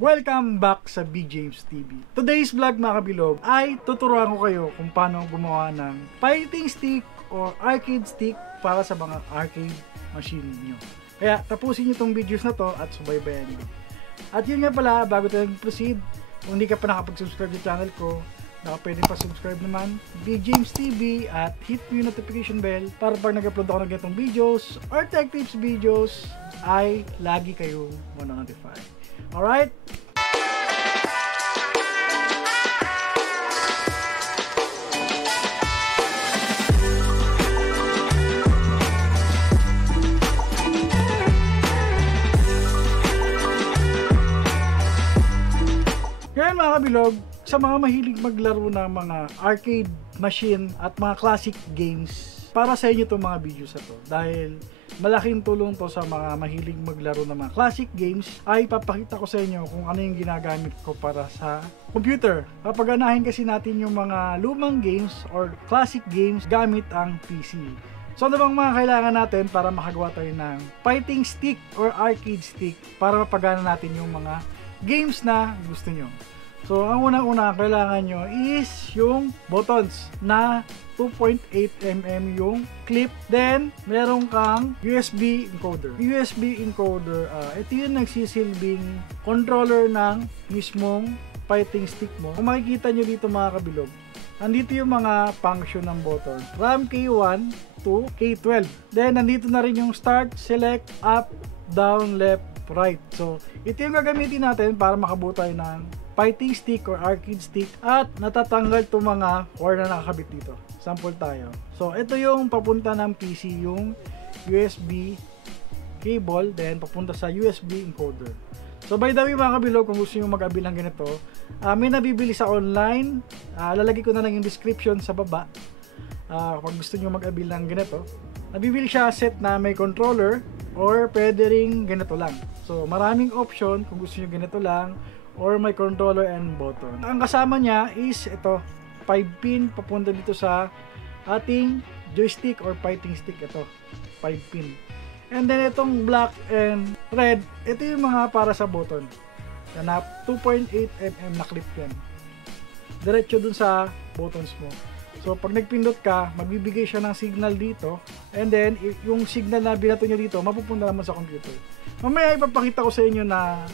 Welcome back sa BJames TV. Today's vlog mga kabilog ay tuturuan ko kayo kung paano gumawa ng fighting stick or arcade stick para sa mga arcade machine niyo. Kaya tapusin niyo itong videos na to at subaybayan niyo. At yun nga pala, bago tayo mag-proceed, kung hindi ka pa nakapag-subscribe sa channel ko, pwede pa subscribe naman, BJames TV, at hit mo yung notification bell para pag nag-upload ako ng ganitong videos or tech tips videos ay lagi kayong manonotify. Alright? Ngayon mga kabilog, sa mga mahilig maglaro ng mga arcade machine at mga classic games, para sa inyo itong mga videos na to. Dahil malaking tulong to sa mga mahilig maglaro ng mga classic games, ay papakita ko sa inyo kung ano yung ginagamit ko para sa computer. Papaganahin kasi natin yung mga lumang games or classic games gamit ang PC. So ano bang mga kailangan natin para makagawa tayo ng fighting stick or arcade stick para mapagana natin yung mga games na gusto nyo? So ang unang-una kailangan nyo is yung buttons na 2.8mm yung clip. Then meron kang USB encoder. USB encoder, ito yung nagsisilbing controller ng mismong fighting stick mo. Kung makikita nyo dito mga kabilog, nandito yung mga function ng button. RAM K1 to K12. Then nandito na rin yung start, select, up, down, left, right. So ito yung gagamitin natin para makabuo tayo ng fighting stick or arcade stick at natatanggal itong mga wire na nakakabit dito. Sample tayo. So ito yung papunta ng PC, yung USB cable, then papunta sa USB encoder. So by the way mga kabilog, kung gusto nyo mag-abil ng ganito, may nabibili sa online. Lalagay ko na lang yung description sa baba. Kung gusto nyo mag-abil ng ganito, nabibili siya set na may controller or pwede ring ganito lang. So maraming option kung gusto nyo ganito lang or may controller and button. Ang kasama niya is ito, 5-pin papunta dito sa ating joystick or fighting stick. Ito, 5-pin. And then itong black and red, ito yung mga para sa button. Na 2.8mm na clip yan. Diretso dun sa buttons mo. So pag nagpindot ka, magbibigay siya ng signal dito, and then yung signal na binato nyo dito mapupunta naman sa computer. Mamaya ipapakita ko sa inyo na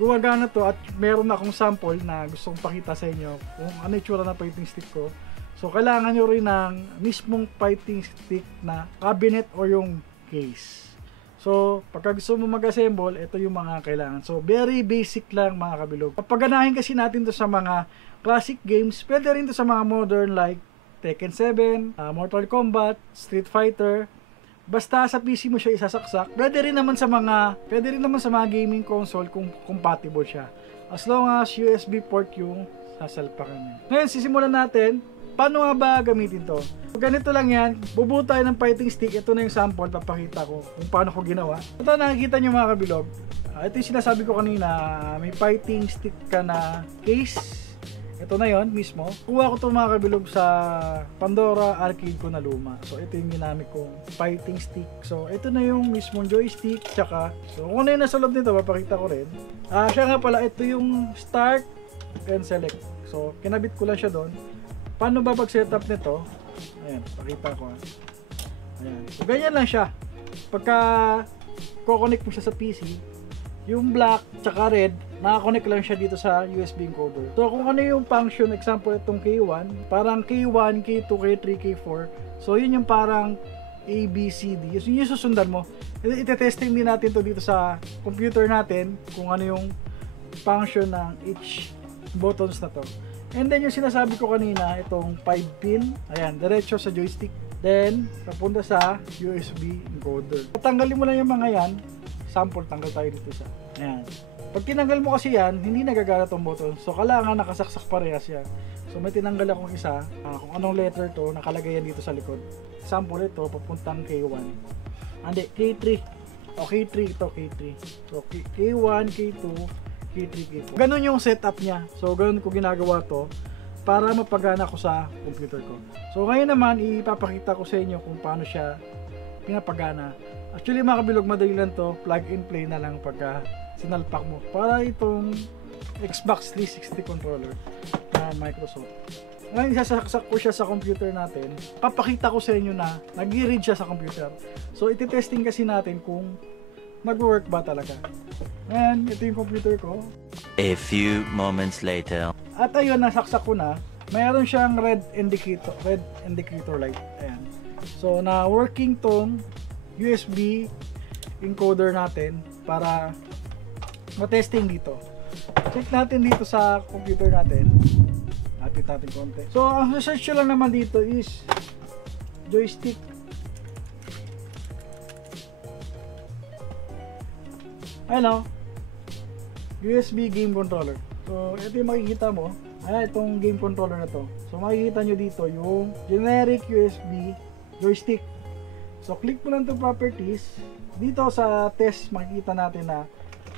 gumagana to at meron akong sample na gustong pakita sa inyo kung ano yung tsura ng fighting stick ko. So kailangan nyo rin ng mismong fighting stick na cabinet or yung case. So pagka gusto mo mag-assemble, ito yung mga kailangan. So very basic lang mga kabilog. Papaganahin kasi natin to sa mga classic games, pwede rin to sa mga modern like Tekken 7, Mortal Kombat, Street Fighter. Basta sa PC mo siya isasaksak. Pwede rin naman sa mga gaming console kung compatible siya. As long as USB port yung sasalpakan niya. Ngayon, sisimulan natin. Paano nga ba gamitin to? Ganito lang yan. Bubuo tayo ng fighting stick. Ito na yung sample. Papakita ko kung paano ko ginawa. Ito nakikita nyo mga kabilog. Ito yung sinasabi ko kanina. May fighting stick ka na case. Ito na yon mismo. Kuha ko ito mga kabilog sa Pandora arcade ko na luma. So ito yung ginamit kong fighting stick. So ito na yung mismong joystick. Tsaka, so kung ano yung nasa loob nito, papakita ko rin. Siya nga pala, ito yung start and select. So kinabit ko lang siya doon. Paano ba pag-setup nito? Ayan, pakita ko. Ayan. So ganyan lang siya. Pagka ko-connect mo siya sa PC, yung black tsaka red, nakakonect lang siya dito sa USB encoder. So kung ano yung function, example itong K1, parang K1, K2, K3, K4. So yun yung parang A, B, C, D. Yun yung susundan mo. Ite-testing din natin to dito sa computer natin kung ano yung function ng each buttons na to. And then yung sinasabi ko kanina, itong 5-pin, ayan, diretso sa joystick. Then papunta sa USB encoder. Tanggalin mo lang yung mga yan. Sample, tanggal tayo dito sa ayan. Pag tinanggal mo kasi yan, hindi nagagana tong button. So kailangan nakasaksak parehas yan. So may tinanggal akong isa, kung anong letter to, nakalagay yan dito sa likod. Sample ito, papuntang K1. Hindi, K3. O K3 ito, K3. So K1, K2, K3, K4. Ganun yung setup niya. So ganun ko ginagawa to para mapagana ko sa computer ko. So ngayon naman, ipapakita ko sa inyo kung paano siya pinapagana. Actually mga kabilog, madali lang to, plug and play na lang pagka sinalpak mo para itong Xbox 360 controller na Microsoft. Ngayon, sasaksak ko siya sa computer natin. Papakita ko sa inyo na nag-read siya sa computer. So, iti-testing kasi natin kung mag-work ba talaga. Ngayon, ito yung computer ko. A few moments later. At ayun, nasaksak ko na. Mayroon siyang red indicator light. Ayan. So, na working tong USB encoder natin para matesting dito. Check natin dito sa computer natin. Lapit natin konti. So, ang search lang naman dito is joystick. Ano? USB game controller. So, ito yung makikita mo. Itong game controller na to. So, makikita nyo dito yung generic USB joystick. So, click mo lang itong properties. Dito sa test, makikita natin na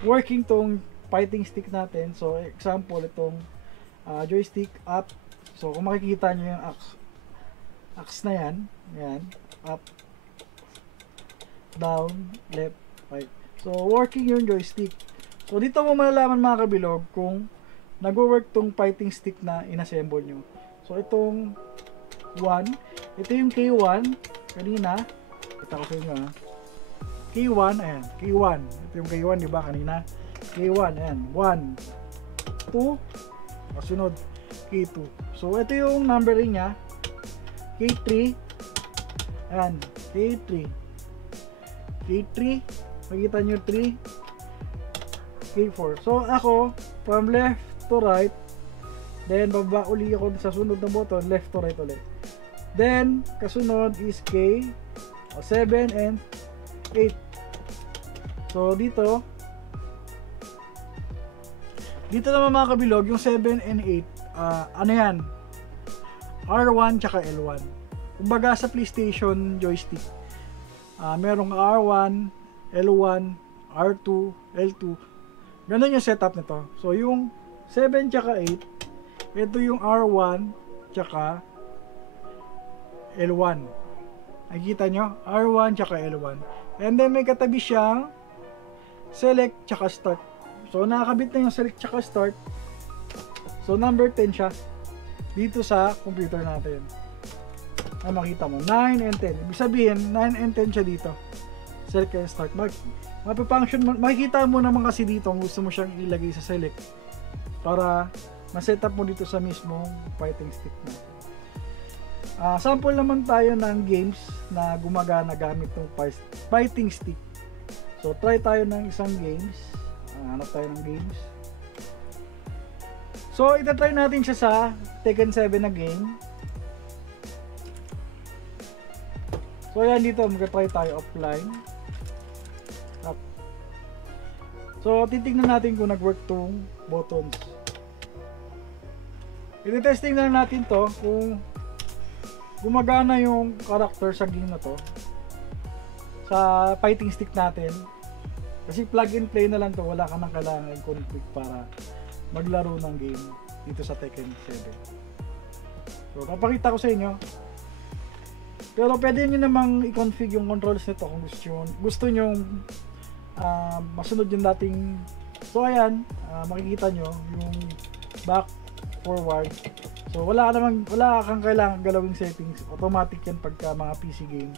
working tong fighting stick natin. So, example, itong joystick up. So, kung makikita nyo yung axe na yan. Yan. Up. Down. Left. Right. So, working yung joystick. So, dito mo malalaman mga kabilog kung nag-work tong fighting stick na inassemble nyo. So, itong 1. Ito yung K1. Kanina. Kita ko sa inyo ha. K1. Ayan. K1. Ito yung K1 diba kanina. K1. Ayan. 1. 2. Kasunod, K2. So, ito yung numbering niya. K3. Ayan. K3. K3. Makikita nyo 3. K4. So, ako, from left to right, then, baba uli ako sa sunod na button, left to right ulit. Then, kasunod is K, 7 and 8. So, dito naman mga kabilog, yung 7 and 8, ano yan? R1 tsaka L1. Kumbaga sa PlayStation joystick, merong R1, L1, R2, L2. Ganun yung setup nito. So, yung 7 tsaka 8, ito yung R1 tsaka L1. Nakikita nyo? R1 tsaka L1. And then, may katabi siyang select tsaka start. So, nakakabit na yung select tsaka start. So, number 10 siya dito sa computer natin. Makita mo, 9 and 10. Ibig sabihin, 9 and 10 siya dito. Select and start. Mapifunction mo, makikita mo naman kasi dito kung gusto mo siyang ilagay sa select para ma-setup mo dito sa mismong fighting stick na. Sample naman tayo ng games na gumagana gamit ng fighting stick. So, try tayo ng isang games. Hanap tayo ng games. So, itatry natin siya sa Tekken 7 na game. So, ayan dito, mag-try tayo offline. Up. So, titignan natin kung nag-work tong buttons. I-testing na natin to kung gumagana yung character sa game na to sa fighting stick natin. Kasi plug and play na lang to, wala ka nang kailangan i-config para maglaro ng game dito sa Tekken 7. So, papakita ko sa inyo. Pero pwede nyo namang i-config yung controls nito kung gusto nyo masunod yung dating. So, ayan, makikita nyo yung back, forward. So, wala kang kailangan galawing settings. Automatic yan pagka mga PC game.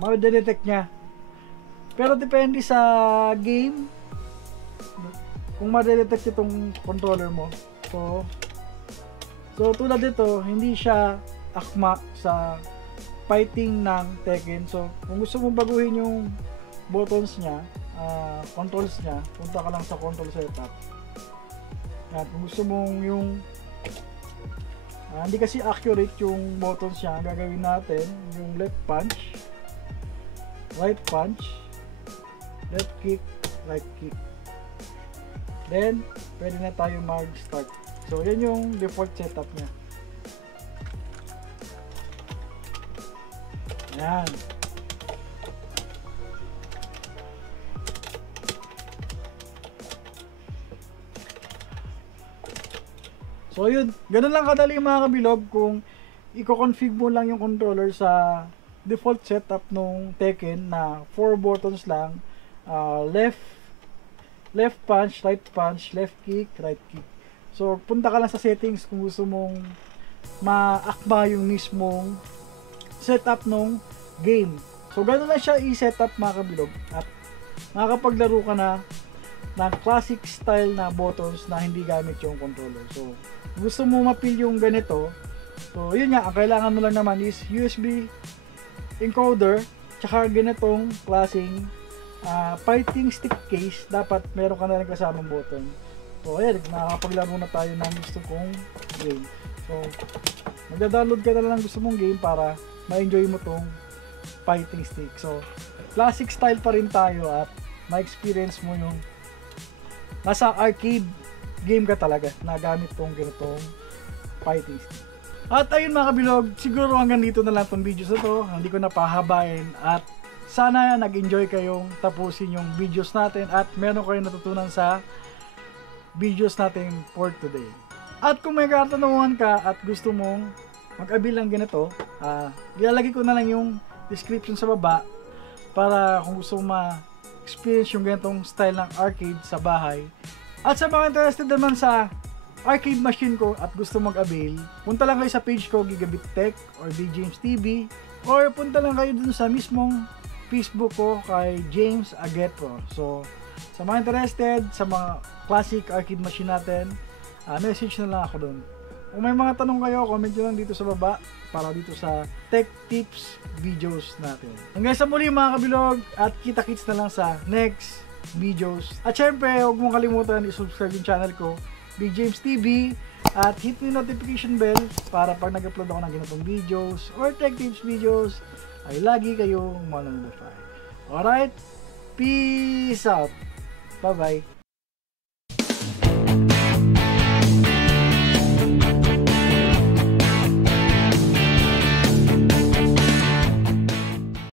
Ma-detect nya. Pero depende sa game kung ma-detect itong controller mo. So tulad dito, hindi siya akma sa fighting ng Tekken. So kung gusto mong baguhin yung buttons niya, controls niya, punta ka lang sa control setup. At kung gusto mong yung hindi kasi accurate yung buttons niya, ang gagawin natin yung left punch, right punch, left kick, right kick. Then, pwede na tayo mag-start. So, yan yung default setup niya. Yan. So, yun. Ganun lang kadali mga kabilog kung i-config mo lang yung controller sa default setup nung Tekken na 4 buttons lang. Left, left punch, left kick, right kick. So, punta ka lang sa settings kung gusto mong maakma yung mismong setup ng game. So, gano'n lang siya i-setup mga kabilog. At makakapaglaro ka na ng classic style na buttons na hindi gamit yung controller. So, gusto mo mapil yung ganito. So, yun nga, ang kailangan mo lang naman is USB encoder, tsaka ganitong klaseng fighting stick case. Dapat meron ka na rin kasamang button. So, ayan, makakapaglaro na tayo ng gusto kong game. So, magda-download ka na lang gusto mong game para ma-enjoy mo tong fighting stick. So, classic style pa rin tayo at ma-experience mo yung nasa arcade game ka talaga na gamit tong ganitong fighting stick. At ayun mga kabilog, siguro hanggang dito na lang tong videos na to. Hindi ko na pahabain at sana nag-enjoy kayong tapusin yung videos natin at meron kayong natutunan sa videos natin for today. At kung may katanungan ka at gusto mong mag-abil ng ganito, ilalagay ko na lang yung description sa baba para kung gusto mong ma-experience yung ganitong style ng arcade sa bahay. At sa mga interested naman sa arcade machine ko at gusto mag-avail, punta lang kayo sa page ko, Gigabit Tech or James TV, or punta lang kayo dun sa mismong Facebook ko kay James Aguetro. So, sa mga interested sa mga classic arcade machine natin, message na lang ako dun. Kung may mga tanong kayo, comment nyo lang dito sa baba para dito sa tech tips videos natin. Hanggang sa muli mga kabilog at kita-kits na lang sa next videos. At syempre, huwag mong kalimutan i-subscribe yung channel ko, Big James TV, at hit yung notification bell para pag nag-upload ako ng ganitong videos or tech tips videos ay lagi kayong ma-notify. Alright? Peace out! Bye-bye!